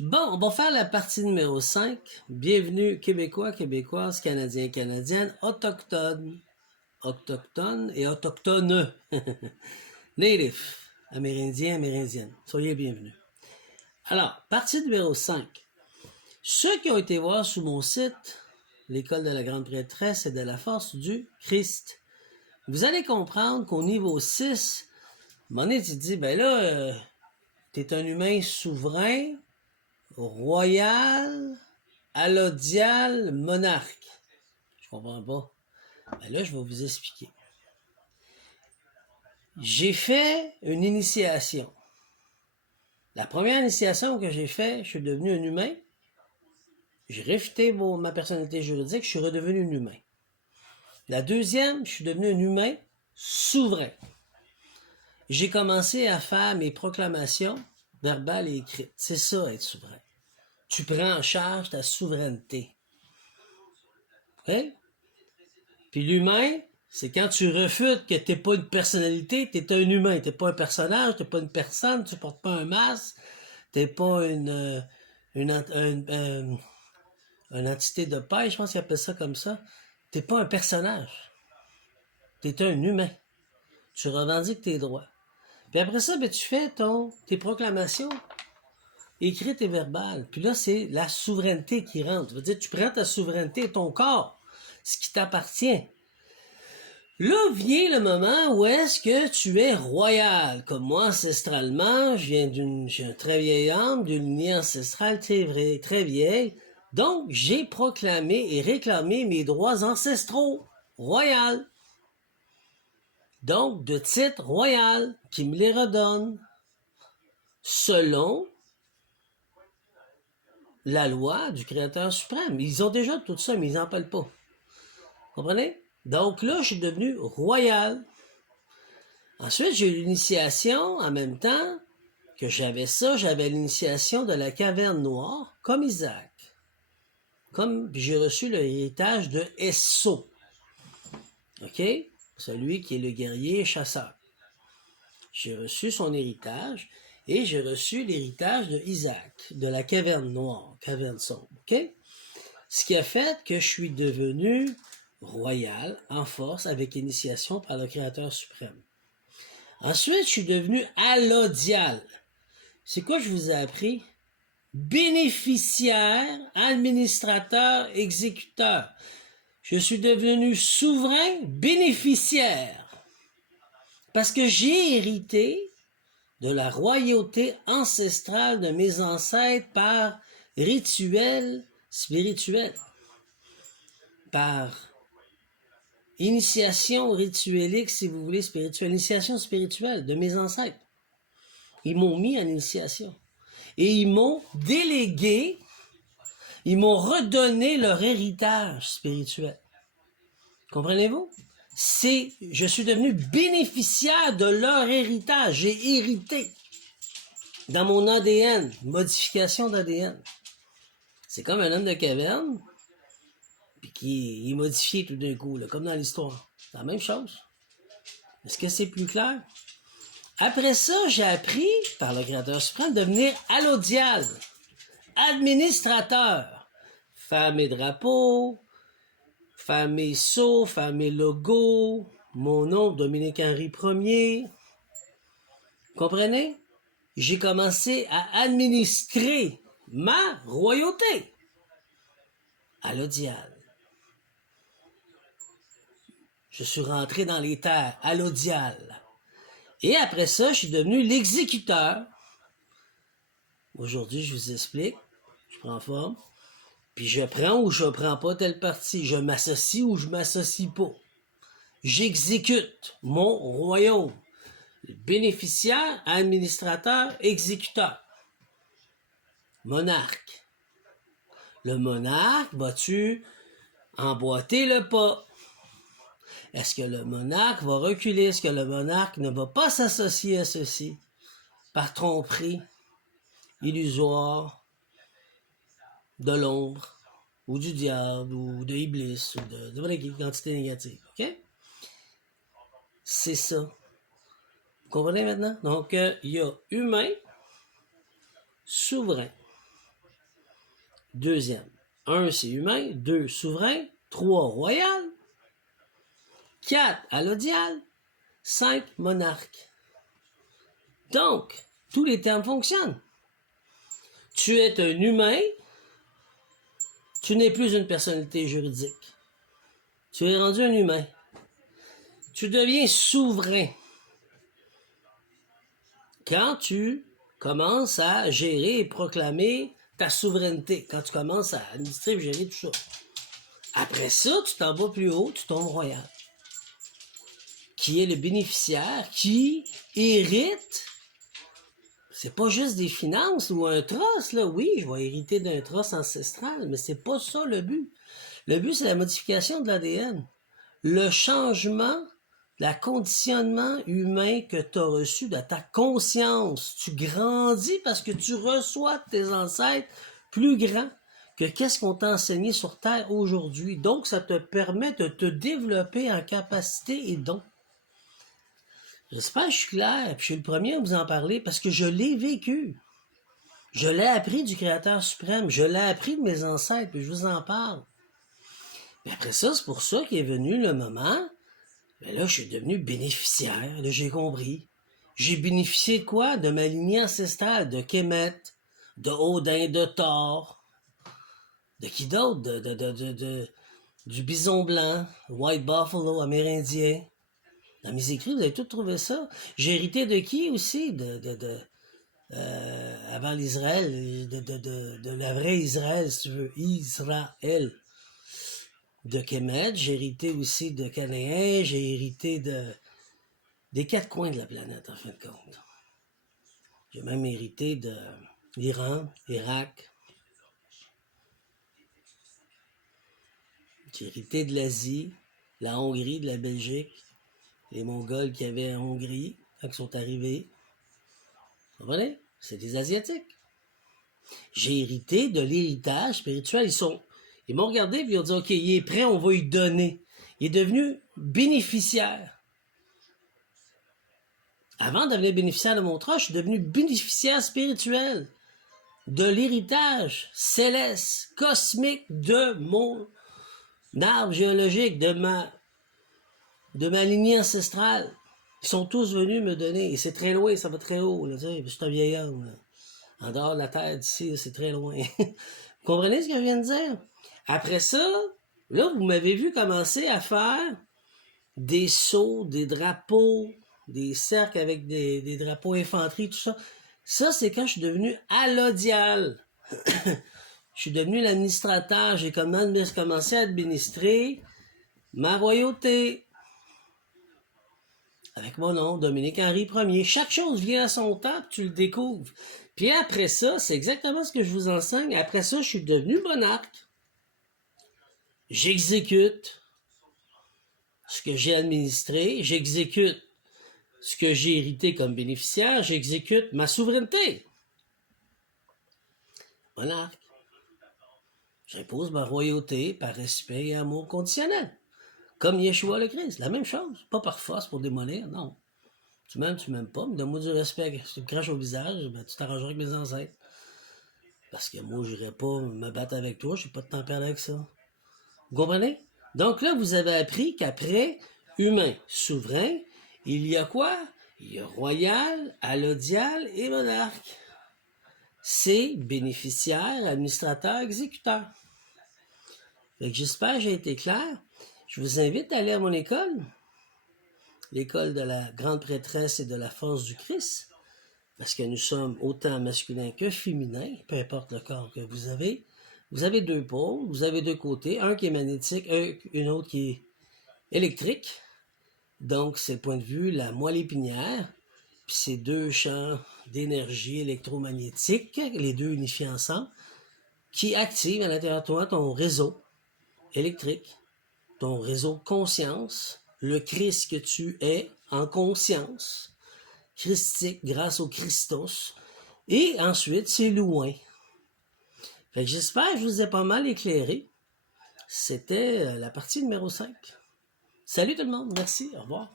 Bon, on va faire la partie numéro 5. Bienvenue Québécois, Québécoises, Canadiens, Canadiennes, Autochtones, Autochtones et Autochtones. Natifs, Amérindiens, Amérindiennes. Soyez bienvenus. Alors, partie numéro 5. Ceux qui ont été voir sur mon site, l'École de la Grande Prêtresse et de la Force du Christ, vous allez comprendre qu'au niveau 6, Monet, il dit, ben là, t'es un humain souverain, royal, allodial, monarque. Je comprends pas. Ben là, je vais vous expliquer. J'ai fait une initiation. La première initiation que j'ai faite, je suis devenu un humain. J'ai réfuté ma personnalité juridique, je suis redevenu un humain. La deuxième, je suis devenu un humain souverain. J'ai commencé à faire mes proclamations verbales et écrites. C'est ça, être souverain. Tu prends en charge ta souveraineté. Okay? Puis l'humain, c'est quand tu refutes que t'es pas une personnalité, t'es un humain, t'es pas un personnage, t'es pas une personne, tu portes pas un masque, t'es pas une entité de paix, je pense qu'ils appellent ça comme ça. T'es pas un personnage. T'es un humain. Tu revendiques tes droits. Puis après ça, ben, tu fais tes proclamations écrites et verbales. Puis là, c'est la souveraineté qui rentre. Ça veut dire, tu prends ta souveraineté, ton corps, ce qui t'appartient. Là vient le moment où est-ce que tu es royal. Comme moi, ancestralement, j'ai un très vieil âme, d'une lignée ancestrale très vieille. Donc, j'ai proclamé et réclamé mes droits ancestraux. Royal. Donc, de titre royal, qui me les redonne. Selon la loi du Créateur suprême. Ils ont déjà tout ça, mais ils n'en parlent pas. Comprenez? Donc là, je suis devenu royal. Ensuite, j'ai eu l'initiation en même temps que j'avais ça. J'avais l'initiation de la caverne noire, comme Isaac. Puis j'ai reçu l'héritage de Esso. OK? Celui qui est le guerrier chasseur. J'ai reçu son héritage et j'ai reçu l'héritage de Isaac, de la caverne noire, caverne sombre. OK? Ce qui a fait que je suis devenu royal en force avec initiation par le Créateur suprême. Ensuite, je suis devenu allodial. C'est quoi je vous ai appris? Bénéficiaire, administrateur, exécuteur. Je suis devenu souverain, bénéficiaire. Parce que j'ai hérité de la royauté ancestrale de mes ancêtres par rituel spirituel. Par initiation rituelique, si vous voulez, spirituelle. Initiation spirituelle de mes ancêtres. Ils m'ont mis en initiation. Et ils m'ont délégué, ils m'ont redonné leur héritage spirituel. Comprenez-vous? Je suis devenu bénéficiaire de leur héritage. J'ai hérité dans mon ADN, modification d'ADN. C'est comme un homme de caverne, puis qui est modifié tout d'un coup, là, comme dans l'histoire. C'est la même chose. Est-ce que c'est plus clair? Après ça, j'ai appris, par le Créateur suprême, de devenir allodial, administrateur, faire mes drapeaux, faire mes sceaux, faire mes logos, mon nom, Dominique-Henri Ier. Comprenez? J'ai commencé à administrer ma royauté. Allodial. Je suis rentré dans les terres, allodial. Et après ça, je suis devenu l'exécuteur. Aujourd'hui, je vous explique. Je prends forme. Puis je prends ou je prends pas telle partie. Je m'associe ou je m'associe pas. J'exécute mon royaume. Bénéficiaire, administrateur, exécuteur. Monarque. Le monarque, vas-tu emboîter le pas? Est-ce que le monarque va reculer? Est-ce que le monarque ne va pas s'associer à ceci? Par tromperie, illusoire, de l'ombre, ou du diable, ou de Iblis, ou de quantité négative. OK? C'est ça. Vous comprenez maintenant? Donc, il y a humain, souverain. Deuxième. 1, c'est humain. 2, souverain. 3, royal. 4, allodial. 5, monarque. Donc, tous les termes fonctionnent. Tu es un humain. Tu n'es plus une personnalité juridique. Tu es rendu un humain. Tu deviens souverain quand tu commences à gérer et proclamer ta souveraineté, quand tu commences à administrer et gérer tout ça. Après ça, tu t'en vas plus haut, tu tombes royal, qui est le bénéficiaire qui hérite. C'est pas juste des finances ou un trust, là. Oui, je vais hériter d'un trust ancestral, mais c'est pas ça le but. Le but, c'est la modification de l'ADN. Le changement, le conditionnement humain que tu as reçu de ta conscience. Tu grandis parce que tu reçois de tes ancêtres plus grands que qu'est-ce qu'on t'a enseigné sur Terre aujourd'hui. Donc, ça te permet de te développer en capacité et dons. J'espère que je suis clair, puis je suis le premier à vous en parler parce que je l'ai vécu. Je l'ai appris du Créateur suprême, je l'ai appris de mes ancêtres, puis je vous en parle. Mais après ça, c'est pour ça qu'est venu le moment. Mais là, je suis devenu bénéficiaire, là, j'ai compris. J'ai bénéficié de quoi? De ma lignée ancestrale, de Kemet, de Odin, de Thor. De qui d'autre? Du bison blanc, White Buffalo, amérindien. Dans mes écrits, vous avez tout trouvé ça. J'ai hérité de qui aussi? Avant l'Israël, de la vraie Israël, si tu veux. Israël. De Kemet, j'ai hérité aussi de Canéen, j'ai hérité des 4 coins de la planète, en fin de compte. J'ai même hérité de l'Iran, l'Irak. J'ai hérité de l'Asie, la Hongrie, de la Belgique, les Mongols qui avaient en Hongrie, quand ils sont arrivés. Vous comprenez? C'est des Asiatiques. J'ai hérité de l'héritage spirituel. Ils m'ont regardé et ils ont dit, OK, il est prêt, on va lui donner. Il est devenu bénéficiaire. Avant de devenir bénéficiaire de mon trust, je suis devenu bénéficiaire spirituel de l'héritage céleste, cosmique de mon arbre géologique, de ma lignée ancestrale. Ils sont tous venus me donner. Et c'est très loin, ça va très haut. Là, je suis un vieil homme. Là. En dehors de la terre d'ici, c'est très loin. Vous comprenez ce que je viens de dire? Après ça, là, vous m'avez vu commencer à faire des sceaux, des drapeaux, des cercles avec des drapeaux infanterie, tout ça. Ça, c'est quand je suis devenu allodial. Je suis devenu l'administrateur. J'ai commencé à administrer ma royauté. Avec mon nom, Dominique-Henri Ier. Chaque chose vient à son temps, puis tu le découvres. Puis après ça, c'est exactement ce que je vous enseigne. Après ça, je suis devenu monarque. J'exécute ce que j'ai administré, j'exécute ce que j'ai hérité comme bénéficiaire, j'exécute ma souveraineté. Monarque. J'impose ma royauté par respect et amour conditionnel. Comme Yeshua le Christ, la même chose. Pas par force pour démolir, non. Tu m'aimes pas, mais donne-moi du respect. Si tu me craches au visage, ben, tu t'arrangeras avec mes ancêtres. Parce que moi, je n'irai pas me battre avec toi, je n'ai pas de temps à perdre avec ça. Vous comprenez? Donc là, vous avez appris qu'après humain, souverain, il y a quoi? Il y a royal, allodial et monarque. C'est bénéficiaire, administrateur, exécuteur. Fait que j'espère que j'ai été clair. Je vous invite à aller à mon école, l'école de la grande prêtresse et de la force du Christ, parce que nous sommes autant masculins que féminins, peu importe le corps que vous avez. Vous avez 2 pôles, vous avez 2 côtés, un qui est magnétique, une autre qui est électrique. Donc, c'est le point de vue, la moelle épinière, puis ces 2 champs d'énergie électromagnétique, les 2 unifiés ensemble, qui activent à l'intérieur de toi ton réseau électrique, ton réseau conscience, le Christ que tu es en conscience, christique grâce au Christos, et ensuite, c'est loin. Fait que j'espère que je vous ai pas mal éclairé. C'était la partie numéro 5. Salut tout le monde, merci, au revoir.